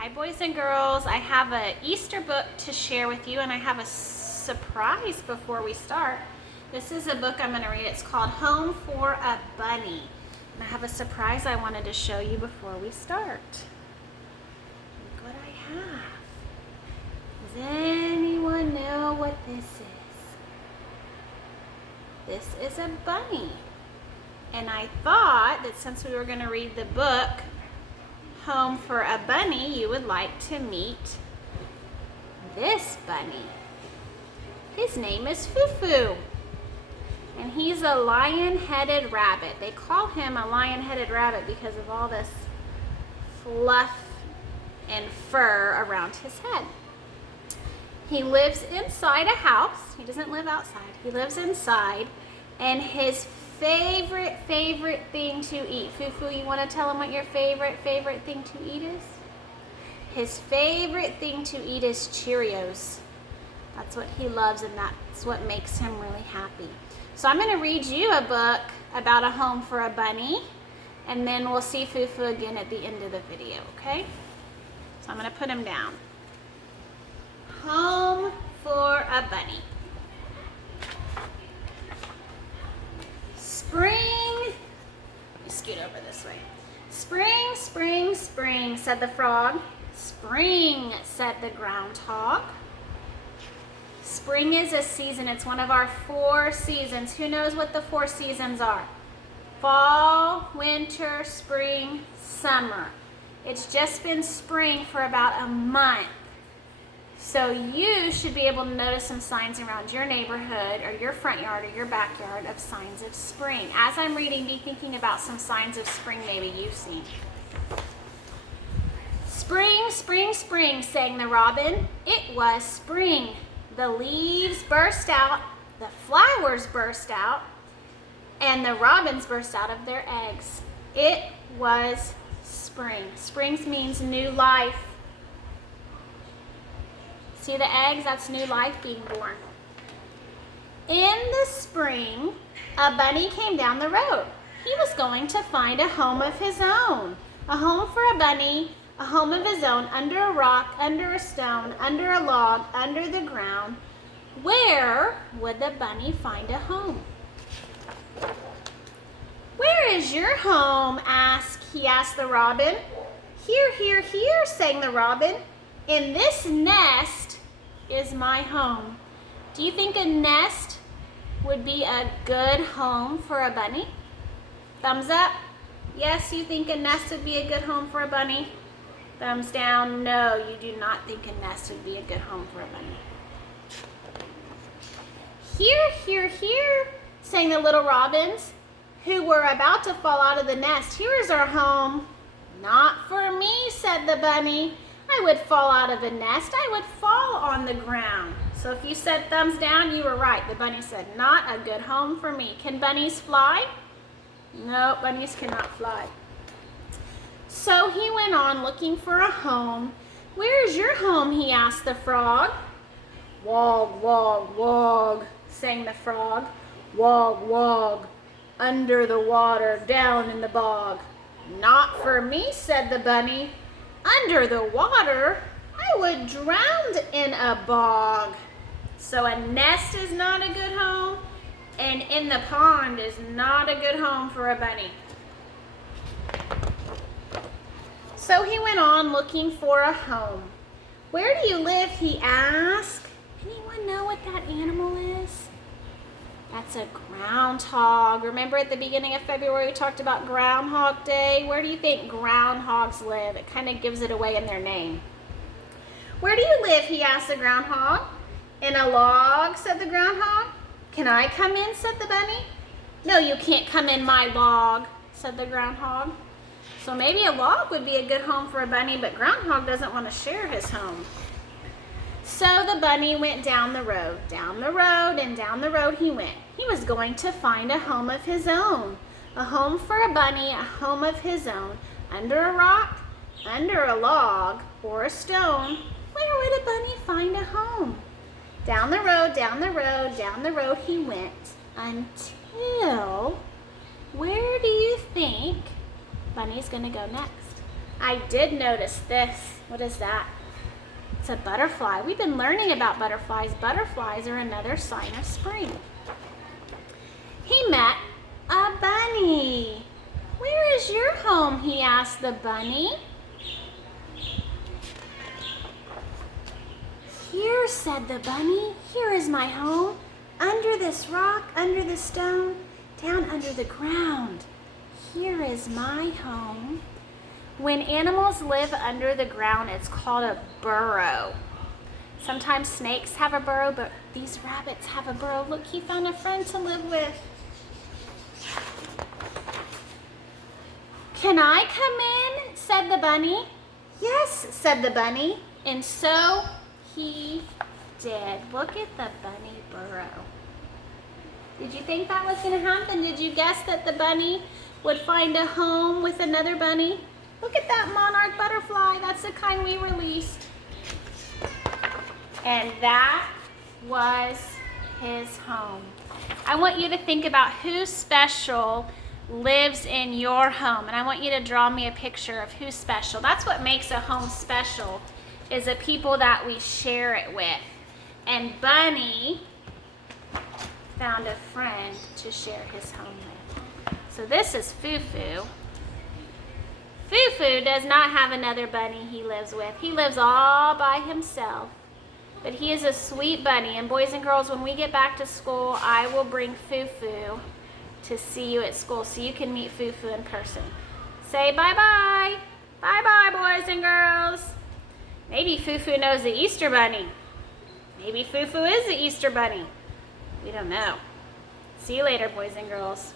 Hi boys and girls, I have an Easter book to share with you and I have a surprise before we start. This is a book I'm going to read. It's called Home for a Bunny. And I have a surprise I wanted to show you before we start. Look what I have. Does anyone know what this is? This is a bunny. And I thought that since we were going to read the book Home for a Bunny, you would like to meet this bunny. His name is Fufu, and he's a lion-headed rabbit. They call him a lion-headed rabbit because of all this fluff and fur around his head. He lives inside a house. He doesn't live outside. He lives inside, and his favorite thing to eat. Fufu, you want to tell him what your favorite thing to eat is? His favorite thing to eat is Cheerios. That's what he loves, and that's what makes him really happy. So I'm going to read you a book about a home for a bunny, and then we'll see Fufu again at the end of the video, okay? So I'm going to put him down. Home for a Bunny. Spring, let me scoot over this way. Spring, spring, spring, said the frog. Spring, said the groundhog. Spring is a season. It's one of our 4 seasons. Who knows what the 4 seasons are? Fall, winter, spring, summer. It's just been spring for about a month. So you should be able to notice some signs around your neighborhood or your front yard or your backyard of signs of spring. As I'm reading, be thinking about some signs of spring maybe you've seen. Spring, spring, spring, sang the robin. It was spring. The leaves burst out, the flowers burst out, and the robins burst out of their eggs. It was spring. Spring means new life. See the eggs? That's new life being born. In the spring, a bunny came down the road. He was going to find a home of his own. A home for a bunny, a home of his own, under a rock, under a stone, under a log, under the ground. Where would the bunny find a home? Where is your home? He asked the robin. Here, here, here, sang the robin. In this nest is my home. Do you think a nest would be a good home for a bunny? Thumbs up. Yes, you think a nest would be a good home for a bunny? Thumbs down. No, you do not think a nest would be a good home for a bunny. Here, here, here, sang the little robins who were about to fall out of the nest. Here is our home. Not for me, said the bunny. I would fall out of a nest. I would fall on the ground. So if you said thumbs down, you were right. The bunny said, not a good home for me. Can bunnies fly? No, bunnies cannot fly. So he went on looking for a home. Where is your home? He asked the frog. Wog, wog, wog, sang the frog. Wog, wog, under the water, down in the bog. Not for me, said the bunny. Under the water, I would drown in a bog. So a nest is not a good home, and in the pond is not a good home for a bunny. So he went on looking for a home. Where do you live? He asked. Anyone know what that animal is? That's a groundhog. Remember at the beginning of February we talked about Groundhog Day? Where do you think groundhogs live? It kind of gives it away in their name. Where do you live? He asked the groundhog. In a log, said the groundhog. Can I come in? Said the bunny. No, you can't come in my log, said the groundhog. So maybe a log would be a good home for a bunny, but groundhog doesn't want to share his home. So the bunny went down the road, and down the road he went. He was going to find a home of his own. A home for a bunny, a home of his own. Under a rock, under a log, or a stone. Where would a bunny find a home? Down the road, down the road, down the road he went until, where do you think Bunny's going to go next? I did notice this. What is that? It's a butterfly. We've been learning about butterflies. Butterflies are another sign of spring. He met a bunny. Where is your home? He asked the bunny. Here, said the bunny. Here is my home. Under this rock, under this stone, down under the ground. Here is my home. When animals live under the ground, it's called a burrow. Sometimes snakes have a burrow, but these rabbits have a burrow. Look, he found a friend to live with. Can I come in? Said the bunny. Yes, said the bunny. And so he did. Look at the bunny burrow. Did you think that was going to happen? Did you guess that the bunny would find a home with another bunny? Look at that monarch butterfly. That's the kind we released. And that was his home. I want you to think about who's special lives in your home. And I want you to draw me a picture of who's special. That's what makes a home special, is the people that we share it with. And Bunny found a friend to share his home with. So this is Foo-Foo. Foo-Foo does not have another bunny he lives with. He lives all by himself. But he is a sweet bunny. And boys and girls, when we get back to school, I will bring Foo-Foo to see you at school so you can meet Foo-Foo in person. Say bye-bye. Bye-bye, boys and girls. Maybe Foo-Foo knows the Easter Bunny. Maybe Foo-Foo is the Easter Bunny. We don't know. See you later, boys and girls.